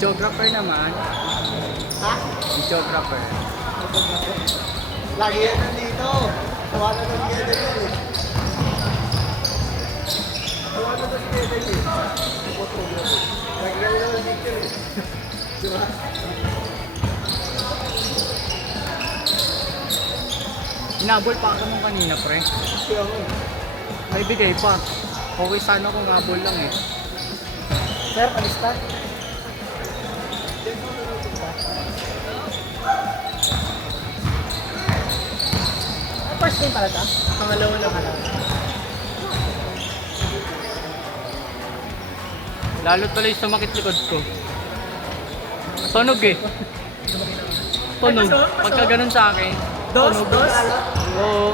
Videographer naman. Ha? Videographer. Lagi yan nandito. Tawa na ng gede yan eh. Tawa na ng gede eh. Lagi yan naman dito eh. Diba? Inabol pa ako nung kanina, pre. Kaya ako. May bigay pa. Okay sana kung abol lang eh. Sir, alista? First game pala ito? Pangalawa na pala. Lalo tuloy sumakit likod ko. Tunog eh. Tunog. Pagka ganun sa akin. Dos? tunog. Dos? Oo.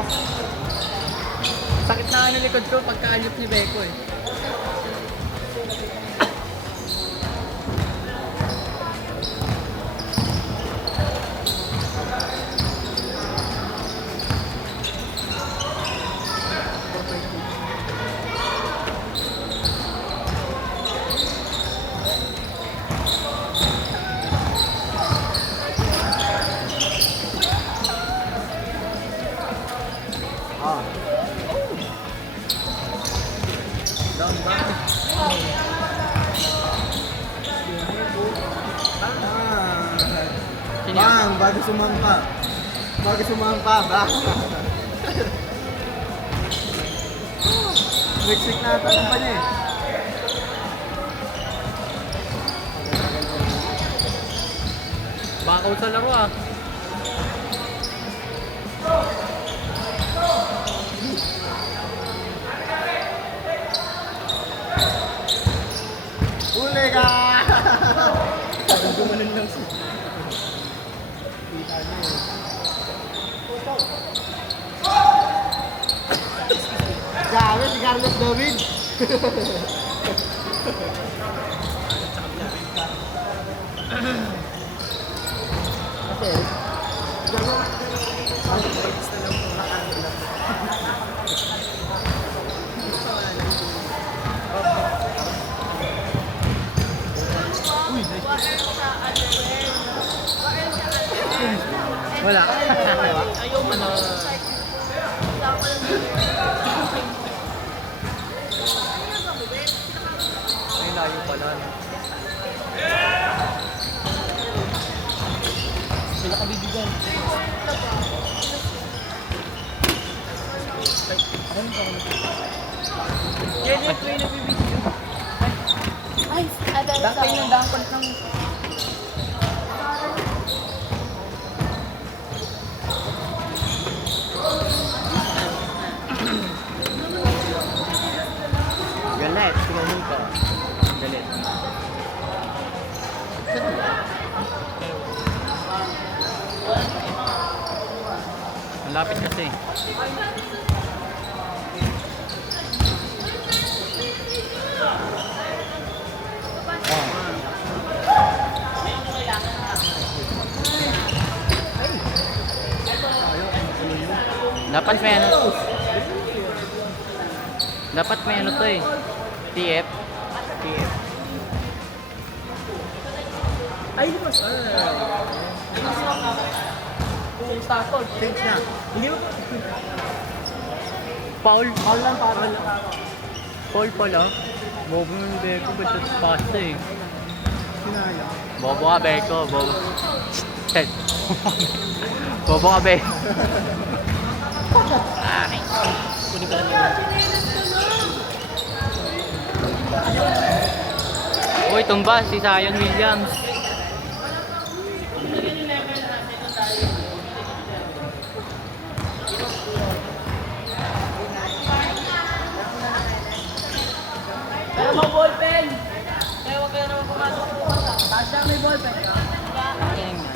Sakit na ano likod ko pagka alip ni Beko eh. Ah. Down, down. Bang, bago sumampa. Bago sumampa, bang. Mexic na ata ng panya eh. Bakaw sa laro ah. Uli ka! Gumanon lang siya. Kita niyo eh. Grabe si Carlos David. Kasi, Wala. ayaw mo na. Ay, layo pala. No? Sila kabibigyan. Yan yung train na bibigyan. Ay, ada Dati yung dangkot ng... Galit, sinunod ka. Galit. Malapit kasi. Dapat may ano. Dapat may ano to eh. TF. TF. Ay, di ba? Kung statol, change na. Hindi mo. Foul. Paul lang, Paul. Foul pala. Bobo ng Beko. Ba't ito pasta eh. Sinaya. Bobo ka Beko. Bobo. Shit. Bobo ka Beko. Ay. Kunin ka lang yun. Uy, tumba si Zion Williams. Kaya mo ballpen! Kaya huwag kayo naman pumasok. Tasha, may ballpen. Ayan nga.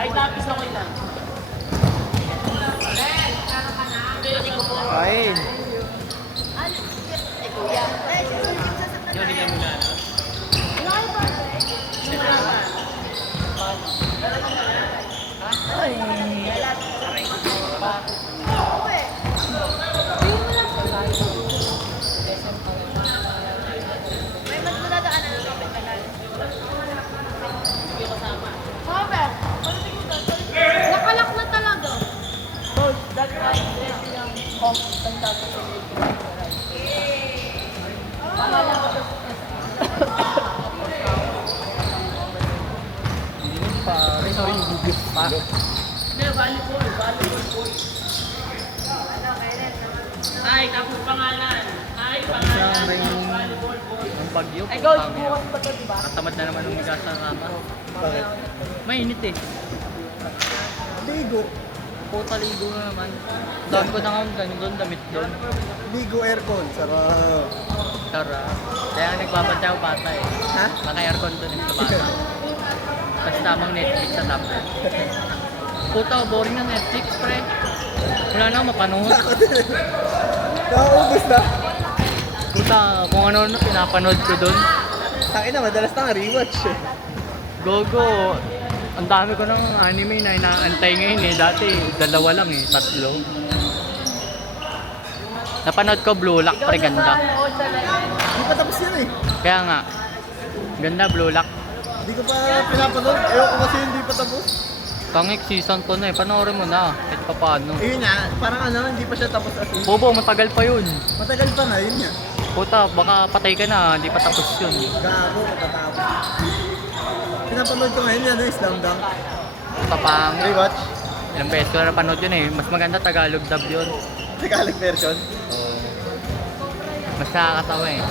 Ay, tapis ako ilan. Ayun. Yun, hindi mo na. Ay. Pa. Ay, tapos pangalan. Ay, Sa may yung bagyo. Ay, go, bukas pa to, diba? Katamad na naman umiga sa kama. Bakit? Mainit eh. Ligo. Puta ligo na naman. Dami ko na nga ganyan doon, damit doon. Ligo aircon. Sarap. Tara. Kaya nagbabantay ako bata eh. Ha? Naka-aircon doon sa bata. Tapos tamang Netflix sa tablet. Puta, boring na Netflix, pre. Wala na akong mapanood. Nakaubos na. Puta, kung ano na pinapanood ko doon. Takin na, madalas na nga rewatch eh. Gogo, ang dami ko ng anime na inaantay ngayon eh. Dati, 2 lang eh, 3. Napanood ko Blue Lock, pre, ganda. Nanood talaga. Hindi pa tapos yan eh. Kaya nga, ganda Blue Lock. Hindi ko pa pinapanood. Ewan ko kasi hindi pa tapos. Tangik, season 2 na eh. Panoorin mo na, kahit pa paano. Ayun nga, parang ano, hindi pa siya tapos as in. Bobo, matagal pa yun. Matagal pa nga, yun nga. Puta, baka patay ka na, hindi pa tapos yun. Gago, matatapos. Pinapanood ko ngayon yan, Slam Dunk. Puta pang, Rewatch. ilang beses ko na napanood yun eh. Mas maganda Tagalog dub yun. Tagalog version. Mas nakakatawa eh.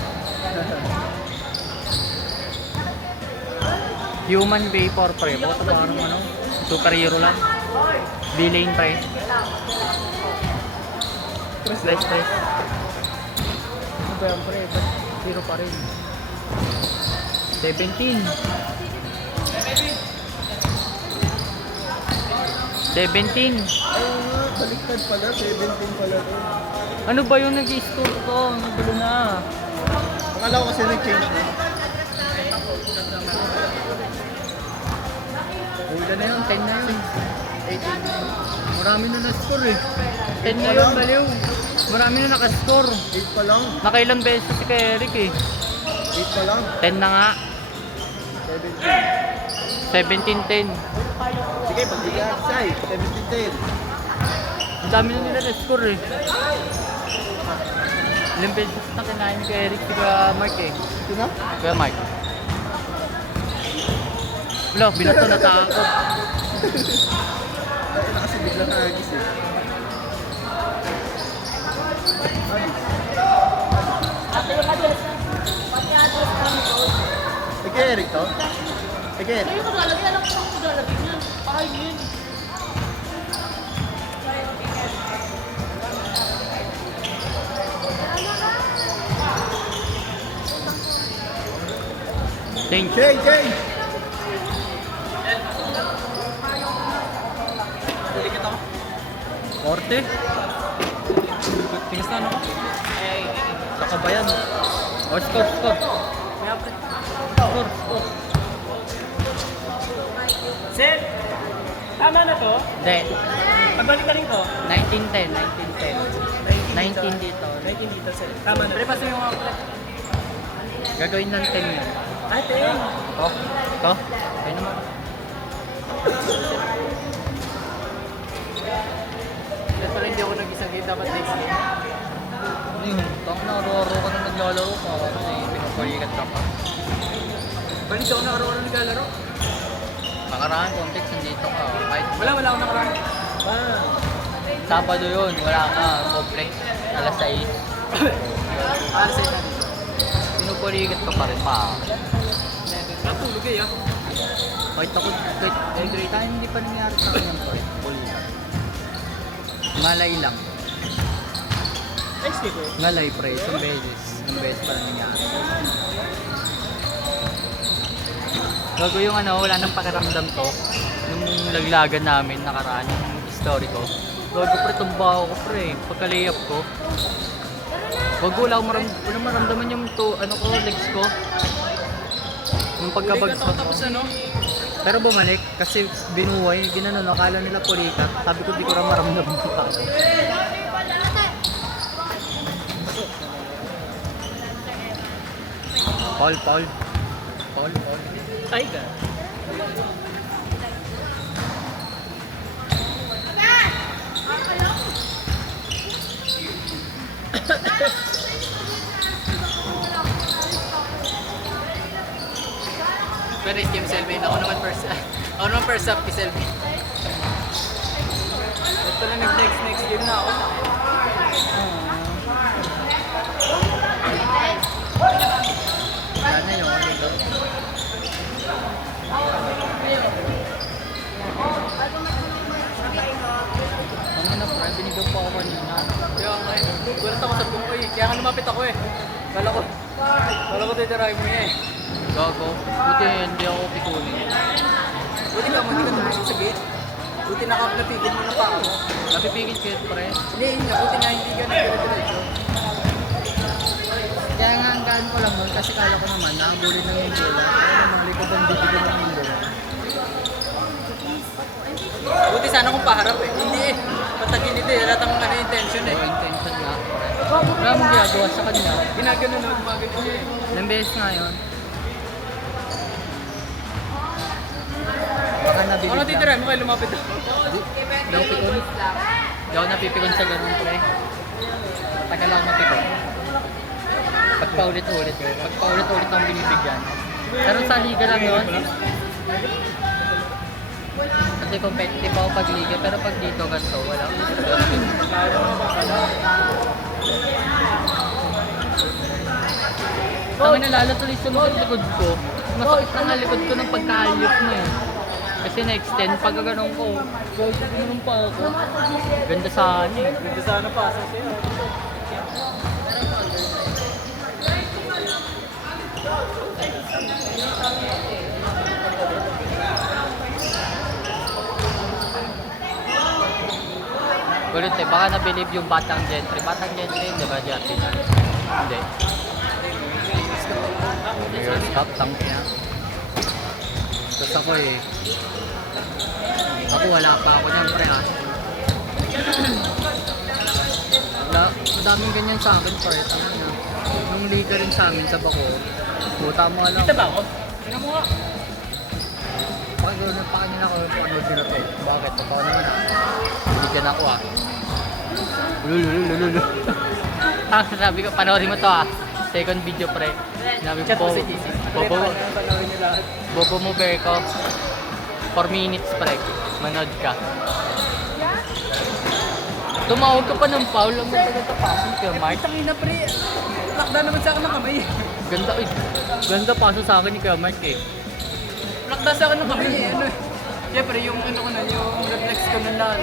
Human Vapor, pre. Puta parang ano, superhero lang. V-Lane, pre. Stress. Ano ba yan, pre? Ba't zero pa rin? 17. 17. Ayun nga, baliktad pala, 17 pala to. Ano ba yung nag-i-store ko? Nagulo na. Akala ko kasi nag-change na. Hula na yun, 10 na yun. 18. Marami na na-score eh. 10 na yun, baliw. Marami na nakascore. 8 pa lang. Nakailang beses si kay Eric eh. 8 pa lang. 10 na nga. 17. 17-10. Sige, pagbigyan ka Sai. 17-10. Ang dami na nila na-score eh. Ilang beses na kinain ni kay Eric si Kuya Mark eh. Ito na? Kuya Mark. Wala, binato na takot. Dahil na kasi bigla na agis eh. Ate yung address. Pati address namin ko. Ike, Eric to? Ike, Ngayon ko lalagay, alam ko kung lalagay niyan. Ay, yun. Thank you. Jay, Jay! Korte. Tingis na ano? Nakabayan. O, score. Score. Sir, tama na to? Hindi. Pagbalik ka rin to? 1910. 19 dito. 19 dito, sir. Tama na. Pero paso yung mga Gagawin ng 10 yun. Ay, ten. Oh, ito. Ayun naman. Kaya pala hindi ako nag-isang game. Dapat next game. Ano yun? Tang na, araw-araw ka na naglalaro ka. Ano eh, pinapalikat ka pa. Balik ako na araw-araw naglalaro. Nakaraan, context, nandito ka. Kahit Wala ako nakaraan. Sabado yun, wala ka. Complex, alas 6. Ah, sir, natin. Pinupalikat ka pa rin pa. Natulog eh, ah. Kahit ako, kahit hindi pa nangyari sa akin yung point. Ngalay lang. XP ko. Ngalay pre, isang beses pa lang nangyari. Gago yung ano, wala nang pakiramdam to. Nung laglagan namin, nakaraan yung story ko. Gago pre, tumba ako pre, pagka-layup ko. Gago, wala akong maramdaman yung ano ko, legs ko. Nung pagkabagsak ko. Tapos ano? Pero bumalik kasi binuhay, ginano, akala nila pulikat. Sabi ko di ko rin maramdaman ko pa. Paul. Ay, ka. Pero game Selvin. Ako naman first up kay Selvin. Ito lang next game na ako. Sana yun. Dito. Ang ano pre, binigyan po ako kanina. Kaya nga eh. Gulat ako sa buong ko eh. Kaya nga lumapit ako eh. Kala ko titirahin mo niya eh. Gago. Buti hindi ako pikunin. Buti ka tumusok sa gate. Buti napigil mo na pa ako. Napipigil kayo pre. Hindi, yun nga. Buti na hindi ka nagdiretso. Kaya nga ang gaan ko lang nun kasi kala ko naman nakabulid ng yung bola. Kaya namang likod ang bibigyan ng yung bola. Buti sana kung paharap eh. Hindi eh. Patagilid eh. Ratang intention eh. So, intention nga pre. Wala mong ginagawa sa kanya. Ginagano na, gumagano niya eh. Ilang beses nga yun. Baka nabilib Ano lang. titirahin mo kayo lumapit ako? Hindi ako pikon. Hindi ako napipikon sa ganun pre. Tagal ako napikon. Pag paulit-ulit ang binibigyan. Pero sa liga lang yun. Kasi competitive ako pag liga, pero pag dito ganito, wala. Ang nalala tuloy sumunod sa likod ko. Masakit na nga likod ko ng pagkaalyos mo eh. Kasi na-extend pag ganun ko. Ganun pa ako. Ganda sana eh. Ganda sana pasa siya. Kulit eh, baka na-believe yung Batang Gentry. Batang Gentry, di ba dati na? Hindi. Ayun, stop, tank niya. Tapos ako eh. Ako wala pa ako niyan pre ha. Daming ganyan sa akin pre. Tama na. Nung liga rin sa amin sa Bacoor. Buta mo lang. Kita ba ako? Tingnan mo nga. Pakigunan pa kanina ako yung panood nila to. Bakit? Totoo naman ah. Binigyan ako ah. Lulululululu. Sabi ko, panoorin mo to ah. Second video pre. Sabi Chat ko, mo si JC. Panoorin niyo lahat. Bobo mo Berko. 4 minutes pre. Manood ka. Tumawag ka pa ng foul. Ang magpagkatapasin ka, Mark. Tangina pre. Lakda naman sa akin ng kamay. Ganda eh. Ganda paso sa akin ni Kuya Mark eh. Lakda sa akin ng kamay eh. Ano eh. Siyempre yung ano ko na, yung reflex ko na lang.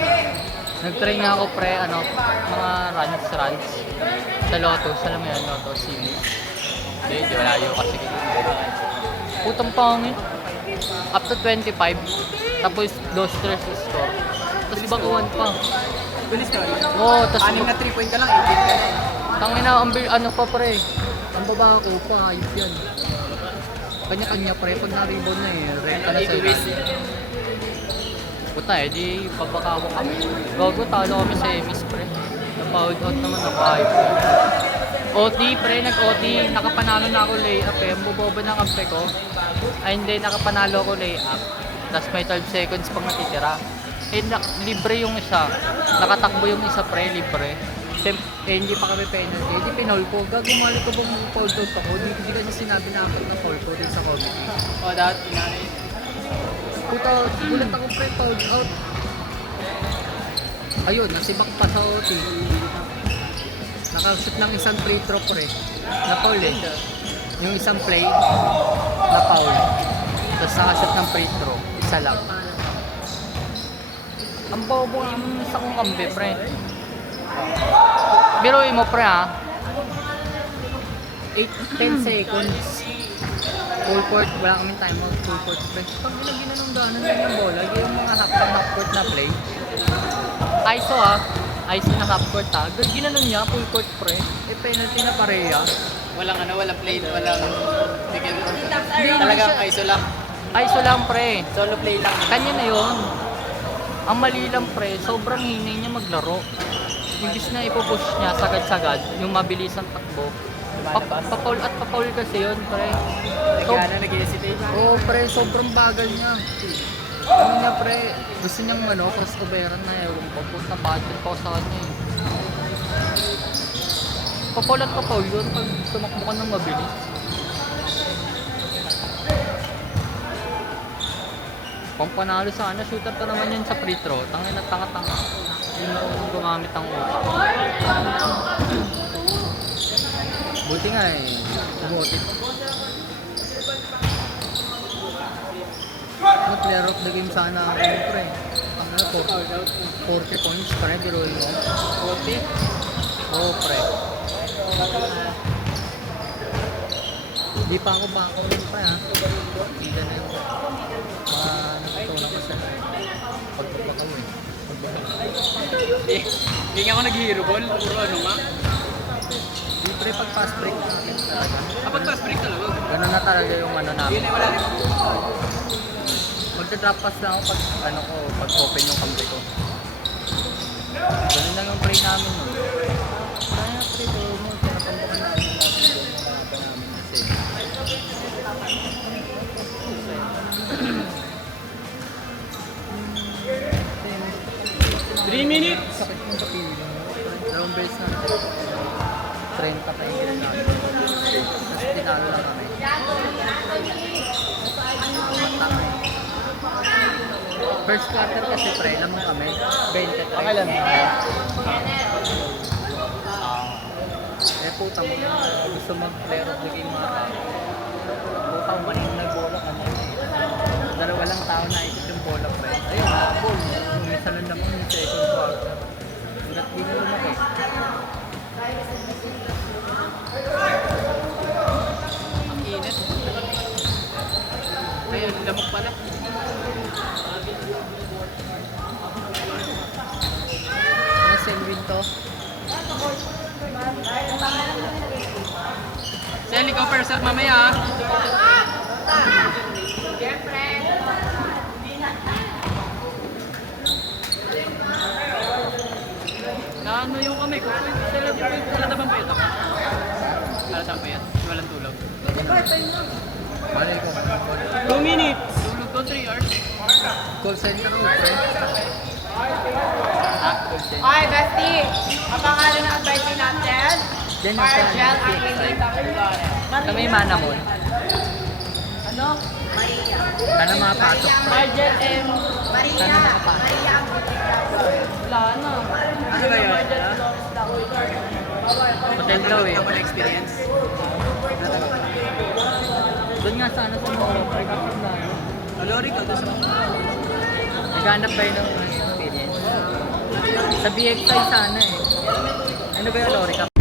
Nag-try nga ako pre, ano, mga runs. Sa Lotus, alam mo yan, Lotus, Simi. Hindi, malayo kasi. Putang pangit. Up to 25, tapos 2-3 score. Tapos iba ko 1 pa. Bilis na. Oo, tapos Anim na 3 point ka lang, 18 ka na. tangina, ano pa pre. Ang baba ko pa, ayos yan. Kanya-kanya pre, pag na-rebound na eh, renta na sa puta eh, di papakawa kami. Gago, talo kami sa emis pre. Napowered out naman ako, ayos. OT pre, nag-OT, nakapanalo na ako layup eh. Buboba ng kampe ko. Ay hindi, nakapanalo ako layup. Tapos may 12 seconds pang natitira. Eh, libre yung isa. Nakatakbo yung isa pre, libre. Hindi pa kami penalty. Hindi pinol ko. Gagumali ko bang foul out ako. Hindi kasi sinabi na apat na foul ko din sa committee. O, dapat pinanay. Puta, gulat ako pre, foul out. Ayun, nasibak pa sa OT. Nakashoot ng isang free throw pre. Na foul eh. Yung isang play, na foul. Tapos nakashoot ng free throw. Isa lang. Ang bobo yung isa kong kambi pre. Biruin mo pre ha. 10 seconds. Full court, wala kaming time out. Full court pre. Pag ginanong gano'n lang yung bola, yung mga half court na play. ISO ha. ISO na half court ha. Ginanon niya, full court pre. Eh penalty na pareha. Walang walang play, walang bigyan. Talagang ISO lang. ISO lang pre. Solo play lang. Kanya na yon. Ang mali lang pre, sobrang hinay niya maglaro. Imbis na ipupush niya sagad-sagad, yung mabilis ang takbo. Papaul at papaul kasi yun pre. Nagana, nag-hesitate. Oo pre, sobrang bagal niya. Ano niya pre, gusto niyang cross-coveran na ewan ko. Puta budget pa ako sa kanya eh. Papaul at papaul yun pag tumakbo ka ng mabilis. Pang panalo sana, shooter pa naman yan sa free throw. Tangin na tanga-tanga. Hindi mo gumamit ang utak. Buti nga eh. Umutit. Ano, player of the game sana ako pre. Ang 40 points pa rin, biruin mo. 40. Oo pre. Hindi pa ako bako pa ha. Hindi na yung natutunan ko sa pagpapakaw eh. Hindi nga ako nag-hero ball. Puro ano nga. Hindi pre, pag fast break namin talaga. Kapag fast break talaga. Ganun na talaga yung ano namin. Yun ay wala rin. Magda-drop pass lang ako pag ano ko, pag open yung kampi ko. Ganun lang yung play namin nun. Kaya pre, mo, pinapandakan namin natin yung mga namin kasi. 3 minutes. Sakit yung kapili mo. Dalawang beses na 30 pa yung ginagawa namin. Tapos tinalo lang kami. Matama eh. First quarter kasi pre, lamang kami. 23. Okay lang. Eh puta mo, gusto mag-player of the game mga tao. Puta mo, manino nag-bola ka na eh. Dalawa lang tao na ikot yung bola pre. Ayun, ball. Umisa lang naman yung second quarter. Hanggat di na lumaki. Ang init. Ayun, lamok pala. Ano Selwyn to? Sel, ikaw first shot mamaya ah. Naano yung kamay ko? Sila tabang pa ito. Para saan pa yan? Walang tulog. Malay ko. 2 minutes. Tulog to 3 hours. Call center mo pre. Call center. Okay, bestie. Ang pangalan ng advice natin, Diyan yung Margel fan. Aquilita Culgares. Kami mana mo. Ano? Maria. Sana makapasok pre. Margel M. Maria. Sana makapasok. Maria ang Wala na. Ano ba yun? Hotel daw eh. Ako na experience. Doon nga sana sa mga pre. Kasi na ano. Alori ka, gusto mo? Naghanap tayo ng experience. Sa BXI sana eh. Ano ba yung Lori ka?